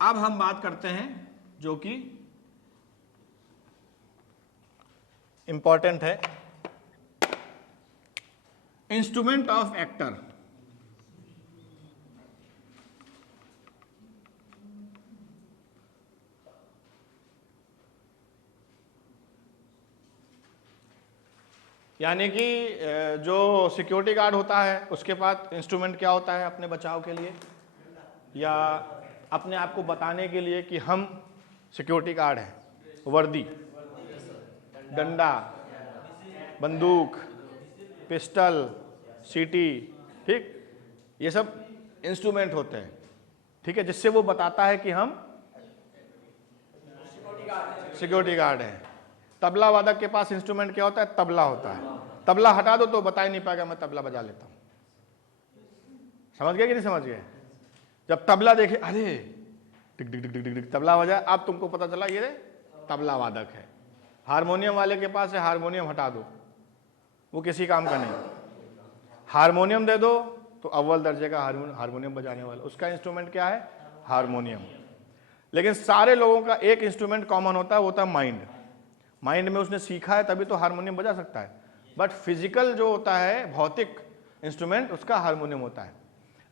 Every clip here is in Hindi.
अब हम बात करते हैं जो कि इंपॉर्टेंट है, इंस्ट्रूमेंट ऑफ एक्टर। यानी कि जो सिक्योरिटी गार्ड होता है उसके पास इंस्ट्रूमेंट क्या होता है अपने बचाव के लिए या अपने आप को बताने के लिए कि हम सिक्योरिटी गार्ड हैं? वर्दी, डंडा, बंदूक, पिस्टल, सीटी, ठीक, ये सब इंस्ट्रूमेंट होते हैं, ठीक है, जिससे वो बताता है कि हम सिक्योरिटी गार्ड हैं। तबला वादक के पास इंस्ट्रूमेंट क्या होता है? तबला होता है। तबला हटा दो तो बता ही नहीं पाएगा मैं तबला बजा लेता हूं। समझ गए कि नहीं समझ गए? जब तबला देखे, अरे टिक टिक टिक टिक टिक तबला बजा, अब तुमको पता चला ये तबला वादक है। हारमोनियम वाले के पास है, हारमोनियम हटा दो, वो किसी काम का नहीं। हारमोनियम दे दो तो अव्वल दर्जे का हारमोनियम बजाने वाला, उसका इंस्ट्रूमेंट क्या है? हारमोनियम। लेकिन सारे लोगों का एक इंस्ट्रूमेंट कॉमन होता है, वो होता है माइंड। माइंड में उसने सीखा है तभी तो हारमोनियम बजा सकता है, बट फिजिकल जो होता है भौतिक इंस्ट्रूमेंट उसका हारमोनियम होता है।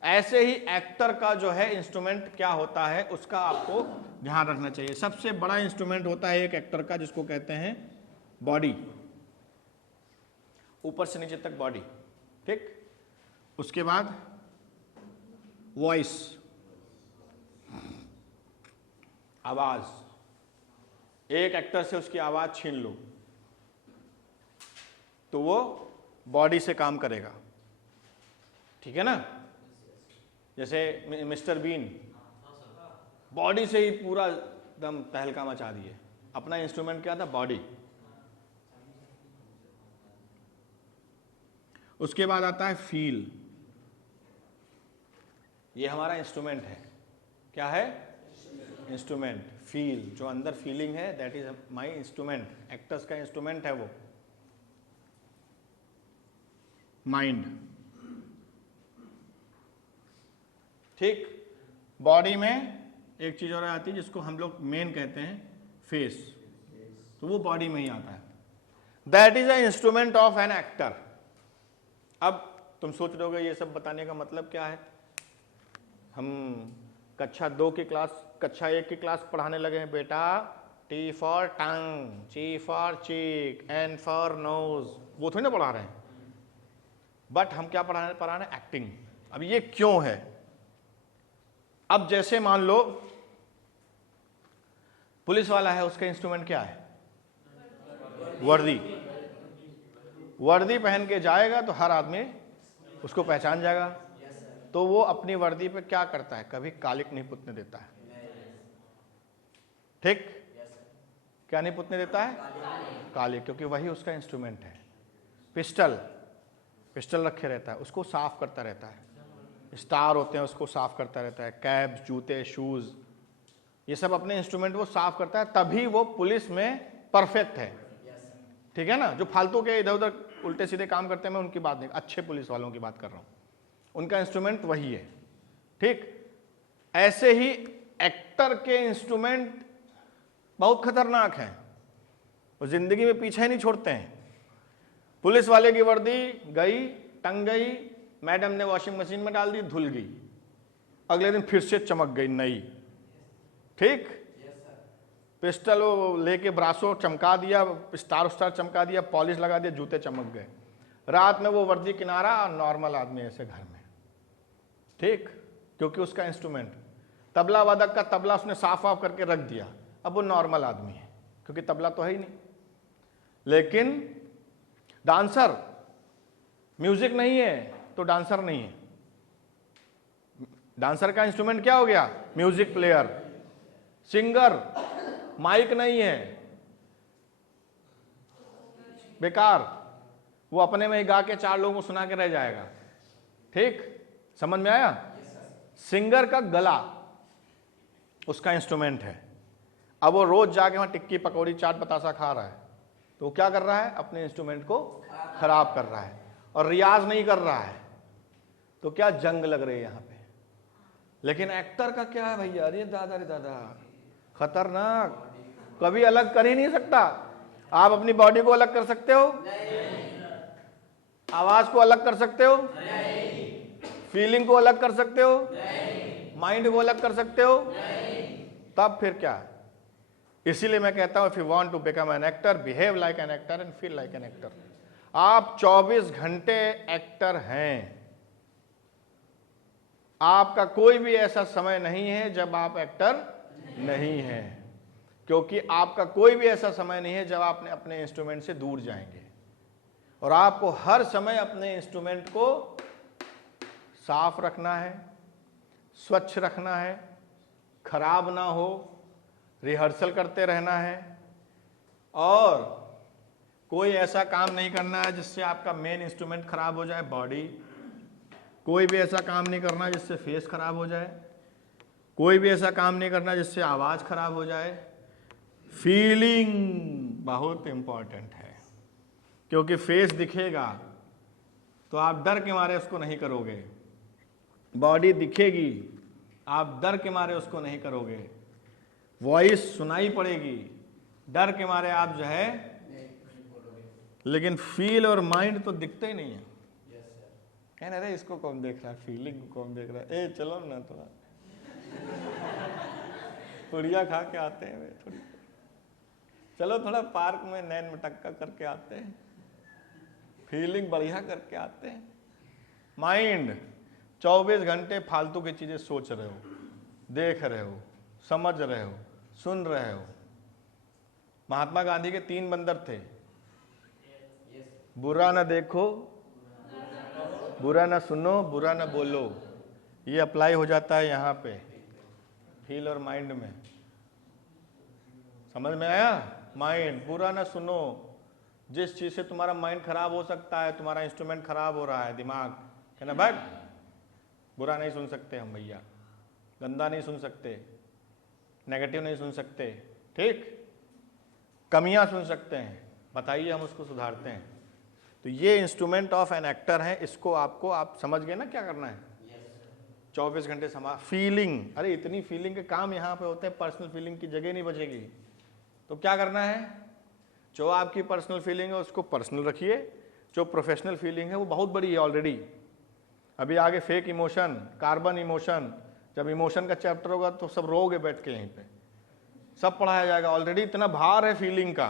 ऐसे ही एक्टर का जो है इंस्ट्रूमेंट क्या होता है उसका आपको ध्यान रखना चाहिए। सबसे बड़ा इंस्ट्रूमेंट होता है एक एक्टर का जिसको कहते हैं बॉडी, ऊपर से नीचे तक बॉडी, ठीक। उसके बाद वॉइस, आवाज। एक एक्टर से उसकी आवाज छीन लो तो वो बॉडी से काम करेगा, ठीक है ना। जैसे मिस्टर बीन बॉडी से ही पूरा एकदम तहलका मचा दिए, अपना इंस्ट्रूमेंट क्या था? बॉडी। उसके बाद आता है फील, ये हमारा इंस्ट्रूमेंट है। क्या है? इंस्ट्रूमेंट। फील, जो अंदर फीलिंग है, that is my instrument. Actors का इंस्ट्रूमेंट है वो। माइंड, ठीक। बॉडी में एक चीज और आती है जिसको हम लोग मेन कहते हैं फेस, तो वो बॉडी में ही आता है। That is a instrument of an actor. अब तुम सोच रहे होगे ये सब बताने का मतलब क्या है? हम कक्षा 2 की क्लास, कक्षा 1 की क्लास पढ़ाने लगे हैं बेटा। टी फॉर टंग, ची for cheek, N for nose, वो थोड़ी ना पढ़ा रहे हैं। बट हम क्या पढ़ा रहे हैं? एक्टिंग। अब ये क्यों है? अब जैसे मान लो पुलिस वाला है, उसका इंस्ट्रूमेंट क्या है? वर्दी। वर्दी पहन के जाएगा तो हर आदमी उसको पहचान जाएगा। तो वो अपनी वर्दी पे क्या करता है? कभी कालिक नहीं पुतने देता है, ठीक। क्या नहीं पुतने देता है? कालिक, क्योंकि वही उसका इंस्ट्रूमेंट है। पिस्टल, पिस्टल रखे रहता है, उसको साफ करता रहता है। स्टार होते हैं, उसको साफ करता रहता है। कैब, जूते, शूज, ये सब अपने इंस्ट्रूमेंट वो साफ करता है, तभी वो पुलिस में परफेक्ट है, ठीक है ना। जो फालतू के इधर उधर उल्टे सीधे काम करते हैं, मैं उनकी बात नहीं, अच्छे पुलिस वालों की बात कर रहा हूं। उनका इंस्ट्रूमेंट वही है, ठीक। ऐसे ही एक्टर के इंस्ट्रूमेंट बहुत खतरनाक हैं, वो जिंदगी में पीछे नहीं छोड़ते हैं। पुलिस वाले की वर्दी गई, टंग गई, मैडम ने वॉशिंग मशीन में डाल दी, धुल गई, अगले दिन फिर से चमक गई नई, ठीक। पिस्टल वो लेके ब्रासो चमका दिया, स्टार स्टार चमका दिया, पॉलिश लगा दिया, जूते चमक गए। रात में वो वर्दी किनारा और नॉर्मल आदमी ऐसे घर में, ठीक, क्योंकि उसका इंस्ट्रूमेंट। तबला वादक का तबला उसने साफ वाफ करके रख दिया, अब वो नॉर्मल आदमी है क्योंकि तबला तो है ही नहीं। लेकिन डांसर, म्यूजिक नहीं है तो डांसर नहीं है। डांसर का इंस्ट्रूमेंट क्या हो गया? Music player. सिंगर, माइक नहीं है, बेकार, वो अपने में ही गा के 4 लोगों को सुना के रह जाएगा, ठीक। समझ में आया? सिंगर का गला उसका इंस्ट्रूमेंट है। अब वो रोज जाके वहां टिक्की पकौड़ी चाट बतासा खा रहा है, तो वो क्या कर रहा है? अपने इंस्ट्रूमेंट को खराब कर रहा है और रियाज नहीं कर रहा है। तो क्या जंग लग रही है यहां पे? लेकिन एक्टर का क्या है भैया, अरे दादा रे दादा, खतरनाक, कभी अलग कर ही नहीं सकता। आप अपनी बॉडी को अलग कर सकते हो? आवाज को अलग कर सकते हो? फीलिंग को अलग कर सकते हो? माइंड को अलग कर सकते हो? तब फिर क्या? इसीलिए मैं कहता हूं, if you want to become an actor, behave like an actor and feel like an actor. आप 24 घंटे एक्टर हैं। आपका कोई भी ऐसा समय नहीं है जब आप एक्टर नहीं हैं, क्योंकि आपका कोई भी ऐसा समय नहीं है जब आप अपने इंस्ट्रूमेंट से दूर जाएंगे। और आपको हर समय अपने इंस्ट्रूमेंट को साफ रखना है, स्वच्छ रखना है, खराब ना हो, रिहर्सल करते रहना है, और कोई ऐसा काम नहीं करना है जिससे आपका मेन इंस्ट्रूमेंट खराब हो जाए, बॉडी। कोई भी ऐसा काम नहीं करना जिससे फेस खराब हो जाए, कोई भी ऐसा काम नहीं करना जिससे आवाज खराब हो जाए। फीलिंग बहुत इंपॉर्टेंट है, क्योंकि फेस दिखेगा तो आप डर के मारे उसको नहीं करोगे, बॉडी दिखेगी आप डर के मारे उसको नहीं करोगे, वॉइस सुनाई पड़ेगी डर के मारे आप जो है, लेकिन फील और माइंड तो दिखते ही नहीं है। कहना अरे इसको कौन देख रहा है, फीलिंग को कौन देख रहा है, ए चलो ना थोड़ा पुड़िया खा के आते हैं, थोड़ी चलो थोड़ा पार्क में नैन मटक्का करके आते हैं, फीलिंग बढ़िया करके आते हैं। माइंड 24 घंटे फालतू की चीजें सोच रहे हो, देख रहे हो, समझ रहे हो, सुन रहे हो। महात्मा गांधी के 3 बंदर थे, बुरा ना देखो, बुरा ना सुनो, बुरा ना बोलो। ये अप्लाई हो जाता है यहाँ पे फील और माइंड में। समझ में आया? माइंड, बुरा ना सुनो, जिस चीज से तुम्हारा माइंड खराब हो सकता है, तुम्हारा इंस्ट्रूमेंट खराब हो रहा है, दिमाग कहना भाई बुरा नहीं सुन सकते हम भैया, गंदा नहीं सुन सकते, नेगेटिव नहीं सुन सकते, ठीक, कमियां सुन सकते हैं, बताइए हम उसको सुधारते हैं। तो ये इंस्ट्रूमेंट ऑफ एन एक्टर है, इसको आपको, आप समझ गए ना क्या करना है? 24 घंटे फीलिंग, अरे इतनी फीलिंग के काम यहाँ पे होते हैं, पर्सनल फीलिंग की जगह नहीं बचेगी। तो क्या करना है? जो आपकी पर्सनल फीलिंग है उसको पर्सनल रखिए, जो प्रोफेशनल फीलिंग है वो बहुत बड़ी है ऑलरेडी। अभी आगे फेक इमोशन, कार्बन इमोशन, जब इमोशन का चैप्टर होगा तो सब रोगे बैठ के, यहीं पे सब पढ़ाया जाएगा। ऑलरेडी इतना भार है फीलिंग का,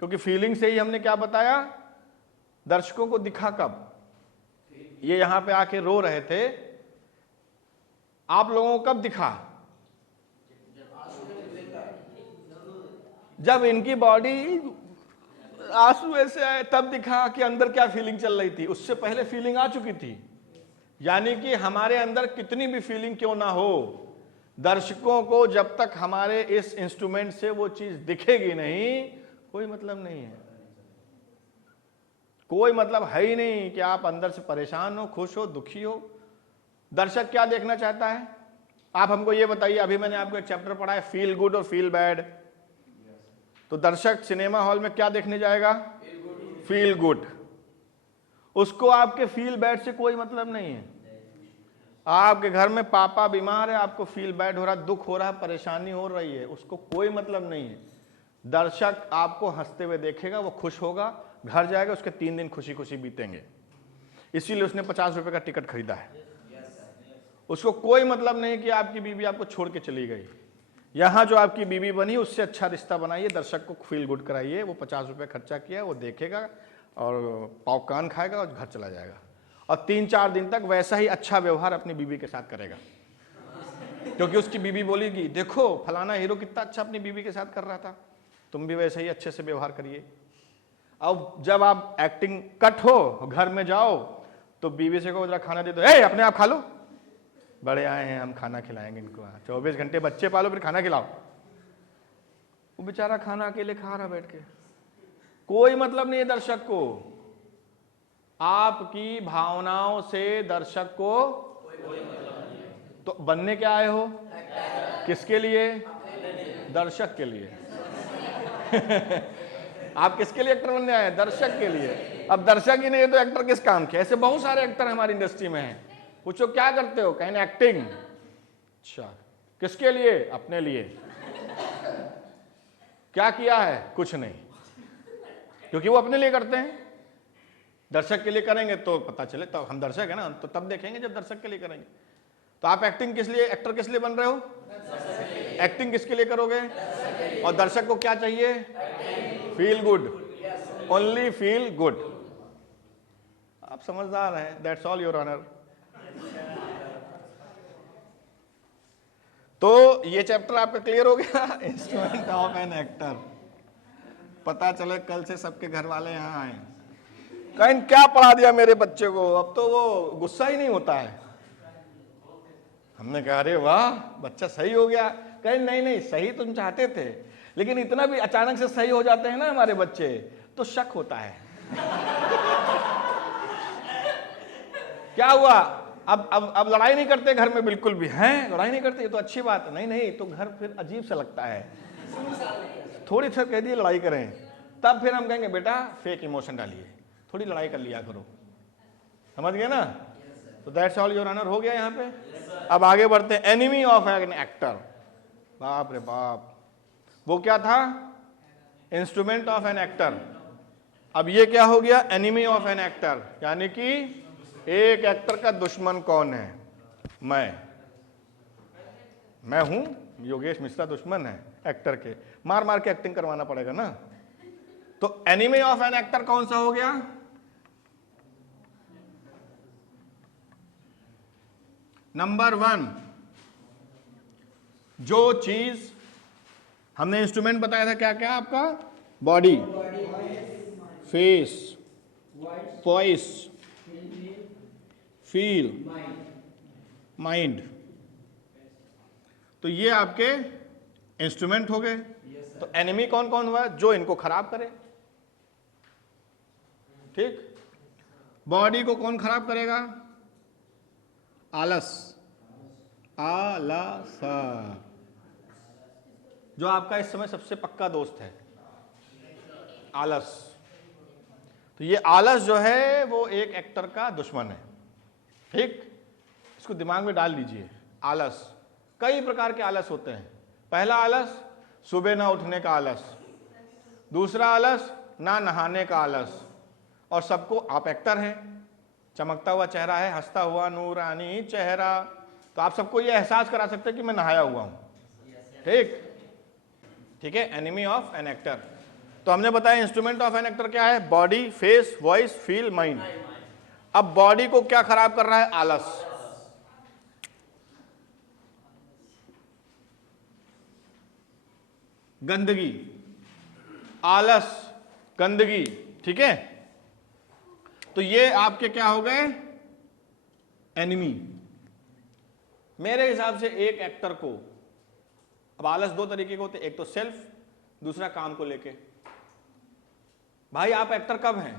क्योंकि फीलिंग से ही हमने क्या बताया, दर्शकों को दिखा कब, ये यहां पे आके रो रहे थे, आप लोगों को कब दिखा? जब इनकी बॉडी आंसू ऐसे आए तब दिखा कि अंदर क्या फीलिंग चल रही थी। उससे पहले फीलिंग आ चुकी थी। यानी कि हमारे अंदर कितनी भी फीलिंग क्यों ना हो, दर्शकों को जब तक हमारे इस इंस्ट्रूमेंट से वो चीज दिखेगी नहीं, कोई मतलब नहीं है। कोई मतलब है ही नहीं कि आप अंदर से परेशान हो, खुश हो, दुखी हो। दर्शक क्या देखना चाहता है? आप हमको ये बताइए। अभी मैंने आपको एक चैप्टर पढ़ा है, फील गुड और फील बैड। तो दर्शक सिनेमा हॉल में क्या देखने जाएगा? Feel good. उसको आपके फील बैड से कोई मतलब नहीं है। आपके घर में पापा बीमार है, आपको फील बैड हो रहा, दुख हो रहा, परेशानी हो रही है, उसको कोई मतलब नहीं है। दर्शक आपको हंसते हुए देखेगा, वो खुश होगा, घर जाएगा, उसके 3 दिन खुशी खुशी बीतेंगे। इसीलिए उसने 50 रुपए का टिकट खरीदा है। उसको कोई मतलब नहीं कि आपकी बीवी आपको छोड़ के चली गई। यहां जो आपकी बीवी बनी उससे अच्छा रिश्ता बनाइए, दर्शक को फील गुड कराइए। वो 50 रुपए खर्चा किया, वो देखेगा और पॉपकॉर्न खाएगा और घर चला जाएगा, और 3-4 दिन तक वैसा ही अच्छा व्यवहार अपनी बीवी के साथ करेगा, क्योंकि उसकी बीवी बोलेगी देखो फलाना हीरो कितना अच्छा अपनी बीवी के साथ कर रहा था, तुम भी वैसे ही अच्छे से व्यवहार करिए। अब जब आप एक्टिंग कट हो, घर में जाओ तो बीवी से को जरा खाना दे दो, ए अपने आप खा लो, बड़े आए हैं हम खाना खिलाएंगे इनको, 24 घंटे बच्चे पालो फिर खाना खिलाओ। वो बेचारा खाना अकेले खा रहा बैठ के, कोई मतलब नहीं है दर्शक को। आपकी भावनाओं से दर्शक को तो बनने क्या आए हो? किसके लिए? दर्शक के लिए। आप किसके लिए एक्टर बनने आए? दर्शक के लिए। अब दर्शक ही नहीं है तो एक्टर किस काम के? ऐसे बहुत सारे एक्टर हमारी इंडस्ट्री में हैं। पूछो क्या करते हो? कहीं एक्टिंग, अच्छा, किसके लिए? अपने लिए। क्या किया है? कुछ नहीं, क्योंकि वो अपने लिए करते हैं। दर्शक के लिए करेंगे तो पता चले, तो हम दर्शक है ना, तो तब देखेंगे जब दर्शक के लिए करेंगे। तो आप एक्टिंग किस लिए, एक्टर किस लिए बन रहे हो? एक्टिंग किसके लिए करोगे? और दर्शक को क्या चाहिए? Feel good, only feel good. आप समझदार हैं, दैट्स ऑल योर ऑनर। तो ये चैप्टर आपका क्लियर हो गया, इंस्ट्रूमेंट ऑफ एन एक्टर। पता चले कल से सबके घर वाले यहाँ आए, कहीं क्या पढ़ा दिया मेरे बच्चे को, अब तो वो गुस्सा ही नहीं होता है। हमने कहा अरे वाह बच्चा सही हो गया, कहीं नहीं नहीं सही तुम चाहते थे, लेकिन इतना भी अचानक से सही हो जाते हैं ना हमारे बच्चे, तो शक होता है। क्या हुआ? अब लड़ाई नहीं करते घर में, बिल्कुल भी हैं, लड़ाई नहीं करते, ये तो अच्छी बात है। नहीं नहीं, तो घर फिर अजीब सा लगता है। थोड़ी देर कह दिए लड़ाई करें, तब फिर हम कहेंगे बेटा फेक इमोशन डालिए, थोड़ी लड़ाई कर लिया करो। समझ गए ना? तो दैट्स ऑल योर ऑनर, हो गया यहाँ पे। अब आगे बढ़ते हैं, एनिमी ऑफ एन एक्टर। बाप रे बाप, वो क्या था? Instrument of an actor. अब ये क्या हो गया? एनिमी ऑफ एन एक्टर, यानी कि एक एक्टर का दुश्मन कौन है? मैं हूं। योगेश मिश्रा दुश्मन है एक्टर के, मार मार के एक्टिंग करवाना पड़ेगा ना। तो एनिमी ऑफ एन एक्टर कौन सा हो गया? नंबर 1, जो चीज हमने इंस्ट्रूमेंट बताया था, क्या क्या आपका? Body, face, voice, feel, mind. तो ये आपके इंस्ट्रूमेंट हो गए। तो एनिमी कौन कौन हुआ? जो इनको खराब करे। ठीक, बॉडी को कौन खराब करेगा? आलस, आलस, जो आपका इस समय सबसे पक्का दोस्त है, आलस। तो ये आलस जो है वो एक एक्टर का दुश्मन है। ठीक, इसको दिमाग में डाल लीजिए। आलस, कई प्रकार के आलस होते हैं। पहला आलस, सुबह ना उठने का आलस। दूसरा आलस, ना नहाने का आलस। और सबको, आप एक्टर हैं, चमकता हुआ चेहरा है, हंसता हुआ नूरानी चेहरा, तो आप सबको ये एहसास करा सकते हैं कि मैं नहाया हुआ हूं। ठीक, ठीक है, एनिमी ऑफ एन एक्टर। तो हमने बताया इंस्ट्रूमेंट ऑफ एन एक्टर क्या है? Body, face, voice, feel, mind. अब बॉडी को क्या खराब कर रहा है? आलस। गंदगी, आलस, गंदगी। ठीक है, तो ये आपके क्या हो गए? एनिमी। मेरे हिसाब से एक एक्टर को, अब आलस दो तरीके के होते, एक तो सेल्फ, दूसरा काम को लेके। भाई आप एक्टर कब हैं?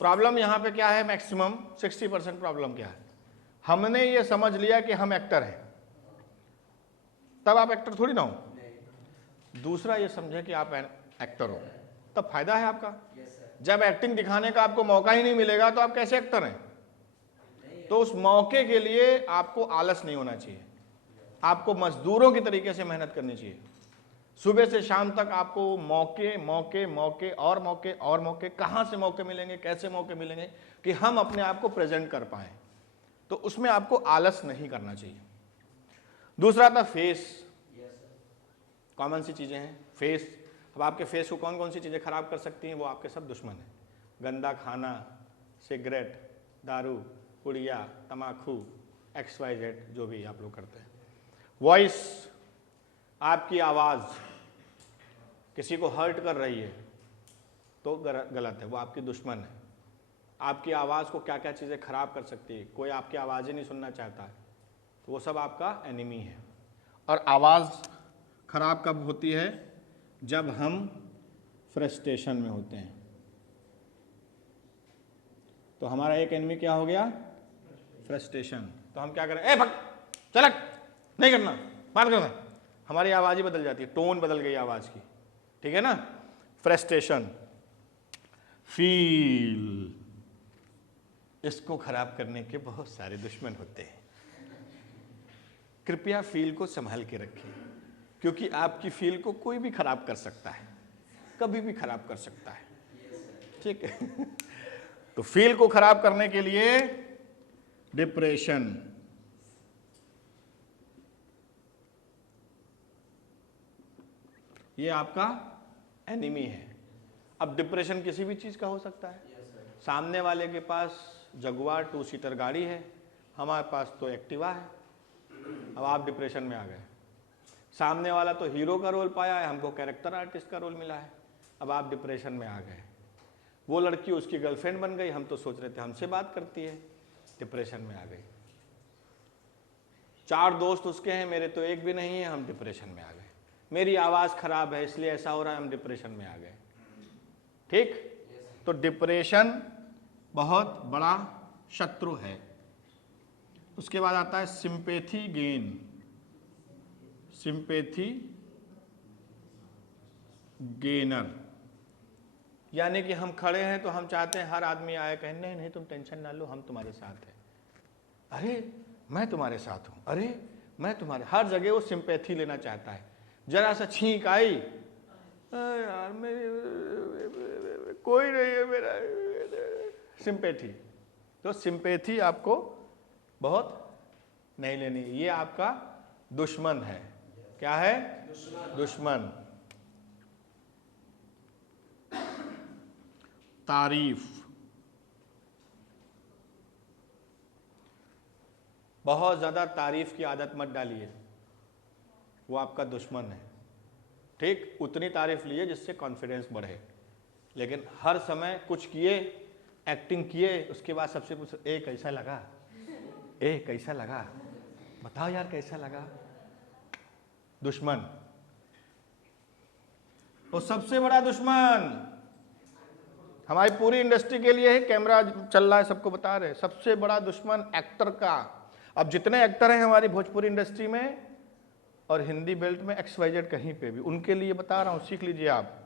प्रॉब्लम यहां पे क्या है? मैक्सिमम 60% प्रॉब्लम क्या है? हमने ये समझ लिया कि हम एक्टर हैं, तब आप एक्टर थोड़ी ना हो। दूसरा ये समझे कि आप एक्टर हो, तब फायदा है आपका। जब एक्टिंग दिखाने का आपको मौका ही नहीं मिलेगा तो आप कैसे एक्टर हैं? तो उस मौके के लिए आपको आलस नहीं होना चाहिए, आपको मजदूरों की तरीके से मेहनत करनी चाहिए। सुबह से शाम तक आपको मौके मौके मौके और मौके और मौके, कहां से मौके मिलेंगे, कैसे मौके मिलेंगे कि हम अपने आप को प्रेजेंट कर पाए। तो उसमें आपको आलस नहीं करना चाहिए। दूसरा था फेस। कॉमन सी चीजें हैं फेस। अब आपके फेस को कौन कौन सी चीजें खराब कर सकती हैं? वो आपके सब दुश्मन हैं। गंदा खाना, सिगरेट, दारू, पुड़िया, तमाकू, XYZ, जो भी आप लोग करते हैं। वॉइस, आपकी आवाज किसी को हर्ट कर रही है तो गलत है, वो आपकी दुश्मन है। आपकी आवाज को क्या क्या चीजें खराब कर सकती है, कोई आपकी आवाज ही नहीं सुनना चाहता है, तो वो सब आपका एनिमी है। और आवाज खराब कब होती है? जब हम फ्रस्ट्रेशन में होते हैं। तो हमारा एक एनिमी क्या हो गया? फ्रस्ट्रेशन। तो हम क्या करें? ए भग, चलक, नहीं करना, बात करना। हमारी आवाज ही बदल जाती है, टोन बदल गई आवाज की। ठीक है ना? फ्रस्ट्रेशन। फील, इसको खराब करने के बहुत सारे दुश्मन होते हैं। कृपया फील को संभाल के रखिए, क्योंकि आपकी फील को कोई भी खराब कर सकता है, कभी भी खराब कर सकता है, ठीक है। तो फील को खराब करने के लिए डिप्रेशन, ये आपका एनिमी है। अब डिप्रेशन किसी भी चीज का हो सकता है। सामने वाले के पास जगुआर 2 सीटर गाड़ी है, हमारे पास तो एक्टिवा है। अब आप डिप्रेशन में आ गए। सामने वाला तो हीरो का रोल पाया है, हमको कैरेक्टर आर्टिस्ट का रोल मिला है, अब आप डिप्रेशन में आ गए। वो लड़की उसकी गर्लफ्रेंड बन गई, हम तो सोच रहे थे हमसे बात करती है, डिप्रेशन में आ गई। 4 दोस्त उसके हैं, मेरे तो एक भी नहीं है, हम डिप्रेशन में आ गए। मेरी आवाज़ खराब है इसलिए ऐसा हो रहा है, हम डिप्रेशन में आ गए। ठीक, तो डिप्रेशन बहुत बड़ा शत्रु है। उसके बाद आता है सिंपैथी गेन। सिंपैथी गेनर, यानी कि हम खड़े हैं तो हम चाहते हैं हर आदमी आए, कहें नहीं नहीं तुम टेंशन ना लो, हम तुम्हारे साथ हैं, अरे मैं तुम्हारे साथ हूं, अरे मैं तुम्हारे, हर जगह वो सिंपैथी लेना चाहता है। जरा सा छींक आई, यार मेरी कोई नहीं है मेरा, सिंपैथी। तो सिंपैथी आपको बहुत नहीं लेनी, ये आपका दुश्मन है। क्या है? दुश्मन। तारीफ, बहुत ज्यादा तारीफ की आदत मत डालिए, वो आपका दुश्मन है। ठीक, उतनी तारीफ लिए जिससे कॉन्फिडेंस बढ़े, लेकिन हर समय कुछ किए, एक्टिंग किए, उसके बाद सबसे पूछ, ए कैसा लगा, ए कैसा लगा, बताओ यार कैसा लगा। दुश्मन, वो सबसे बड़ा दुश्मन हमारी पूरी इंडस्ट्री के लिए है। कैमरा चल रहा है, सबको बता रहे, सबसे बड़ा दुश्मन एक्टर का। अब जितने एक्टर हैं हमारी भोजपुरी इंडस्ट्री में और हिंदी बेल्ट में, XYZ कहीं पे भी, उनके लिए बता रहा हूं, सीख लीजिए आप।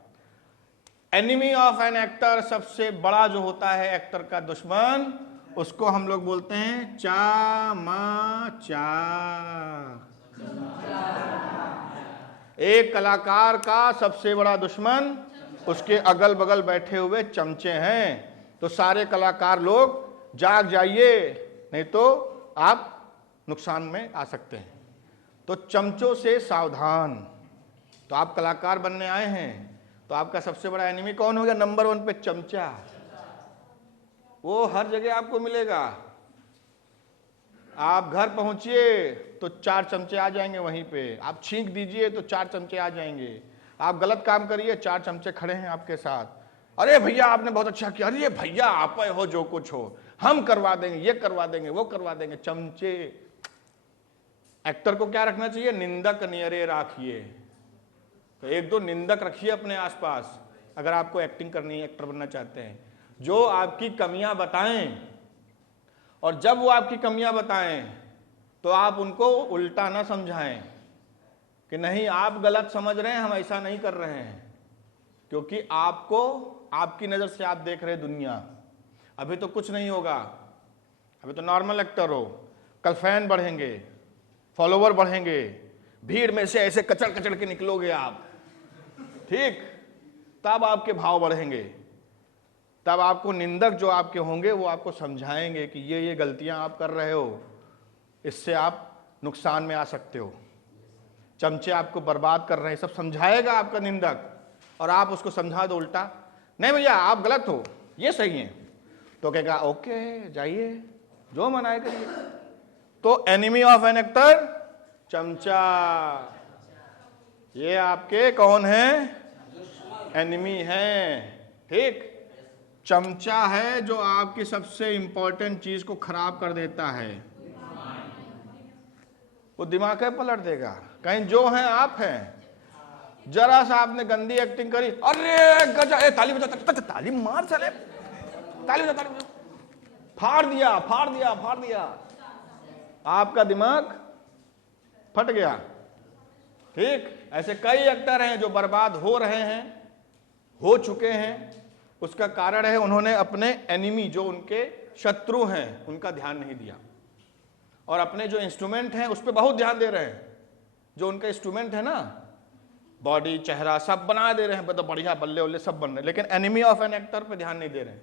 एनिमी ऑफ एन एक्टर, सबसे बड़ा जो होता है एक्टर का दुश्मन, उसको हम लोग बोलते हैं चामाचा। एक कलाकार का सबसे बड़ा दुश्मन उसके अगल बगल बैठे हुए चमचे हैं। तो सारे कलाकार लोग जाग जाइए, नहीं तो आप नुकसान में आ सकते हैं। तो चमचों से सावधान। तो आप कलाकार बनने आए हैं, तो आपका सबसे बड़ा एनिमी कौन हो गया? नंबर 1 पे चमचा। वो हर जगह आपको मिलेगा। आप घर पहुंचिए तो 4 चमचे आ जाएंगे वहीं पे, आप छींक दीजिए तो 4 चमचे आ जाएंगे, आप गलत काम करिए 4 चमचे खड़े हैं आपके साथ। अरे भैया आपने बहुत अच्छा किया, अरे भैया आप हो जो कुछ हो, हम करवा देंगे, ये करवा देंगे, वो करवा देंगे। चमचे। एक्टर को क्या रखना चाहिए? निंदक नियरे राखिए। तो 1-2 निंदक रखिए अपने आसपास, अगर आपको एक्टिंग करनी है, एक्टर बनना चाहते हैं, जो आपकी कमियां बताएं। और जब वो आपकी कमियां बताएं तो आप उनको उल्टा ना समझाएं कि नहीं आप गलत समझ रहे हैं, हम ऐसा नहीं कर रहे हैं, क्योंकि आपको, आपकी नजर से आप देख रहे दुनिया। अभी तो कुछ नहीं होगा, अभी तो नॉर्मल एक्टर हो, कल फैन बढ़ेंगे, फॉलोवर बढ़ेंगे, भीड़ में से ऐसे कचड़ कचड़ के निकलोगे आप, ठीक, तब आपके भाव बढ़ेंगे, तब आपको निंदक जो आपके होंगे वो आपको समझाएंगे कि ये गलतियां आप कर रहे हो, इससे आप नुकसान में आ सकते हो, चमचे आपको बर्बाद कर रहे हैं, सब समझाएगा आपका निंदक। और आप उसको समझा दो उल्टा, नहीं भैया आप गलत हो, ये सही है, तो कहेगा ओके जाइए जो मनाए करिए। तो एनिमी ऑफ एन एक्टर चमचा। ये आपके कौन है? एनिमी है। ठीक, चमचा है जो आपकी सबसे इंपॉर्टेंट चीज को खराब कर देता है। वो दिमाग है पलट देगा, कहीं जो है आप हैं। जरा सा आपने गंदी एक्टिंग करी, अरे गजा, ताली बजा, ताली मार चले, ताली बजा, ताली बजा, फाड़ दिया फाड़ दिया फाड़ दिया, आपका दिमाग फट गया। ठीक, ऐसे कई एक्टर हैं जो बर्बाद हो रहे हैं, हो चुके हैं। उसका कारण है उन्होंने अपने एनिमी, जो उनके शत्रु हैं, उनका ध्यान नहीं दिया। और अपने जो इंस्ट्रूमेंट हैं उस पर बहुत ध्यान दे रहे हैं। जो उनका इंस्ट्रूमेंट है ना, बॉडी, चेहरा सब बना दे रहे हैं, मतलब बढ़िया, बल्ले उल्ले सब बन रहे हैं, लेकिन एनिमी ऑफ एन एक्टर पे ध्यान नहीं दे रहे हैं।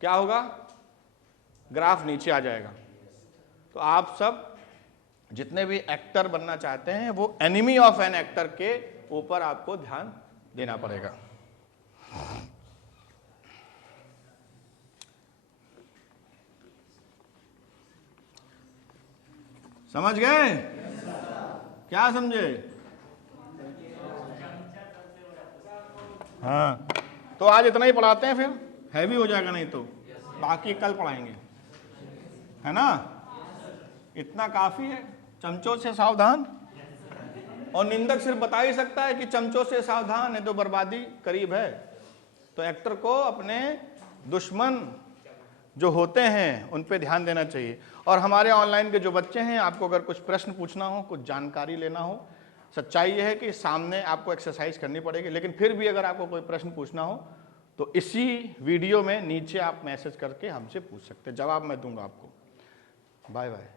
क्या होगा? ग्राफ नीचे आ जाएगा। तो आप सब जितने भी एक्टर बनना चाहते हैं वो एनिमी ऑफ एन एक्टर के ऊपर आपको ध्यान देना पड़ेगा। समझ गए? क्या समझे? हाँ, तो आज इतना ही पढ़ाते हैं, फिर हैवी हो जाएगा नहीं तो बाकी कल पढ़ाएंगे, है ना? इतना काफी है। चमचों से सावधान। और निंदक सिर्फ बता ही सकता है कि चमचों से सावधान है, तो बर्बादी करीब है। तो एक्टर को अपने दुश्मन जो होते हैं उन पे ध्यान देना चाहिए। और हमारे ऑनलाइन के जो बच्चे हैं, आपको अगर कुछ प्रश्न पूछना हो, कुछ जानकारी लेना हो, सच्चाई यह है कि सामने आपको एक्सरसाइज करनी पड़ेगी, लेकिन फिर भी अगर आपको कोई प्रश्न पूछना हो तो इसी वीडियो में नीचे आप मैसेज करके हमसे पूछ सकते हैं, जवाब मैं दूंगा आपको। Bye bye.